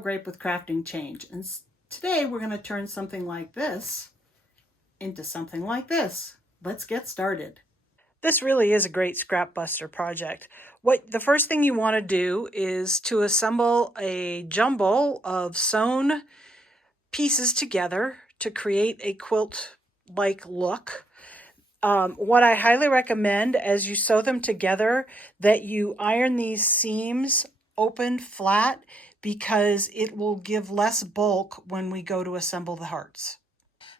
great with crafting change. And today we're going to turn something like this into something like this. Let's get started. This really is a great scrap buster project. The first thing you want to do is to assemble a jumble of sewn pieces together to create a quilt-like look. What I highly recommend as you sew them together, that you iron these seams open flat, because it will give less bulk when we go to assemble the hearts.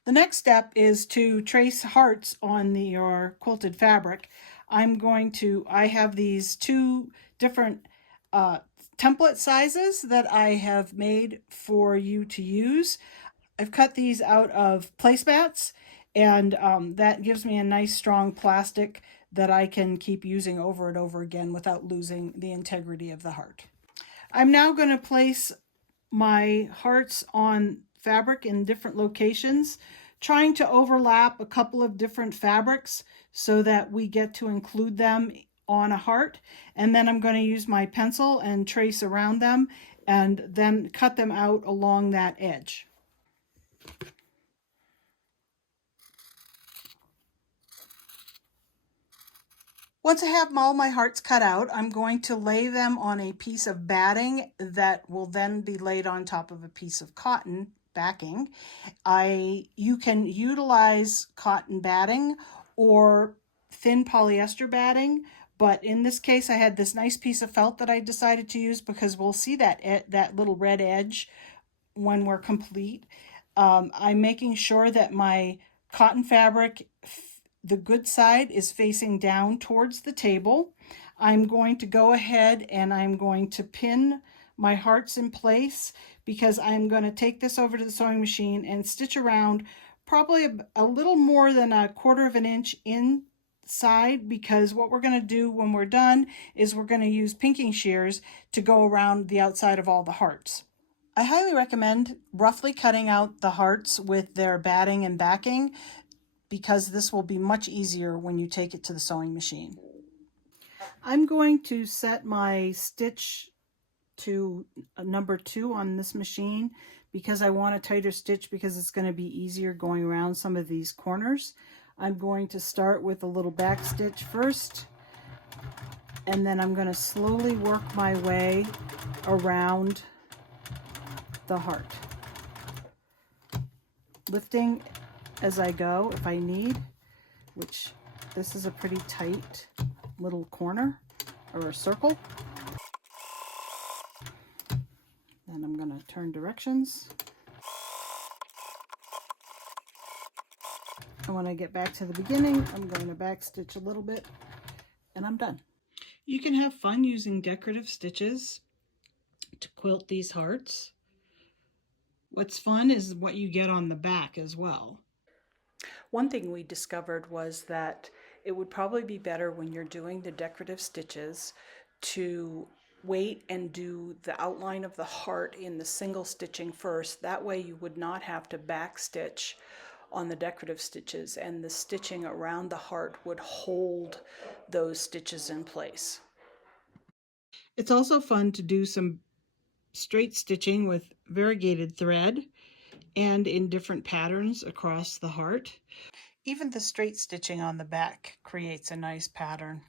The next step is to trace hearts on your quilted fabric. I have these two different template sizes that I have made for you to use. I've cut these out of placemats, and that gives me a nice strong plastic that I can keep using over and over again without losing the integrity of the heart. I'm now going to place my hearts on fabric in different locations, trying to overlap a couple of different fabrics so that we get to include them on a heart. And then I'm going to use my pencil and trace around them and then cut them out along that edge. Once I have all my hearts cut out, I'm going to lay them on a piece of batting that will then be laid on top of a piece of cotton backing. You can utilize cotton batting or thin polyester batting, but in this case I had this nice piece of felt that I decided to use because we'll see that little red edge when we're complete. I'm making sure that my cotton fabric, the good side, is facing down towards the table. I'm going to go ahead and I'm going to pin my hearts in place, because I'm going to take this over to the sewing machine and stitch around probably a little more than 1/4 of an inch inside, because what we're going to do when we're done is we're going to use pinking shears to go around the outside of all the hearts. I highly recommend roughly cutting out the hearts with their batting and backing, because this will be much easier when you take it to the sewing machine. I'm going to set my stitch to number 2 on this machine because I want a tighter stitch, because it's going to be easier going around some of these corners. I'm going to start with a little back stitch first, and then I'm going to slowly work my way around the heart, lifting as I go if I need, which this is a pretty tight little corner or a circle. Then I'm going to turn directions. And when I get back to the beginning, I'm going to back stitch a little bit, and I'm done. You can have fun using decorative stitches to quilt these hearts. What's fun is what you get on the back as well. One thing we discovered was that it would probably be better when you're doing the decorative stitches to wait and do the outline of the heart in the single stitching first. That way you would not have to back stitch on the decorative stitches, and the stitching around the heart would hold those stitches in place. It's also fun to do some straight stitching with variegated thread and in different patterns across the heart. Even the straight stitching on the back creates a nice pattern.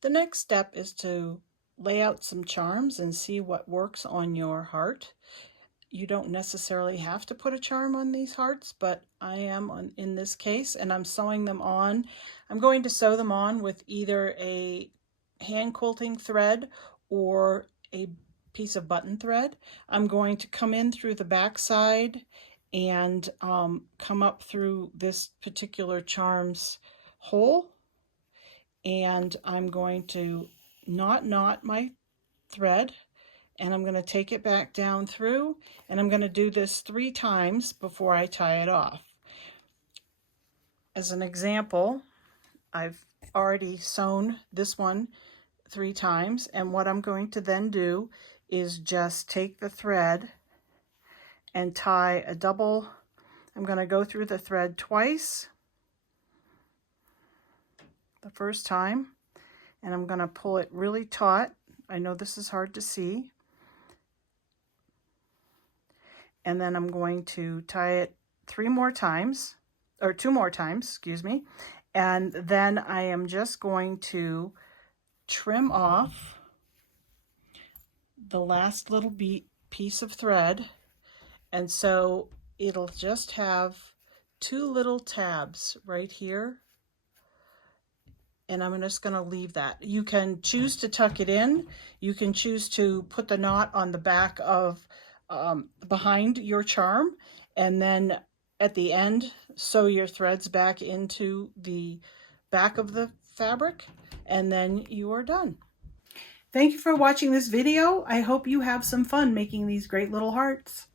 The next step is to lay out some charms and see what works on your heart. You don't necessarily have to put a charm on these hearts, but I am in this case, and I'm sewing them on. I'm going to sew them on with either a hand quilting thread or a piece of button thread. I'm going to come in through the back side and come up through this particular charm's hole, and I'm going to knot my thread, and I'm going to take it back down through, and I'm going to do this 3 times before I tie it off. As an example, I've already sewn this one 3 times, and what I'm going to then do is just take the thread and tie a double. I'm going to go through the thread twice the first time, and I'm going to pull it really taut. I know this is hard to see. And then I'm going to tie it 2 more times, excuse me. And then I am just going to trim off the last little piece of thread. And so it'll just have 2 little tabs right here. And I'm just going to leave that. You can choose to tuck it in. You can choose to put the knot on the back of behind your charm, and then at the end sew your threads back into the back of the fabric, and then you are done. Thank you for watching this video. I hope you have some fun making these great little hearts.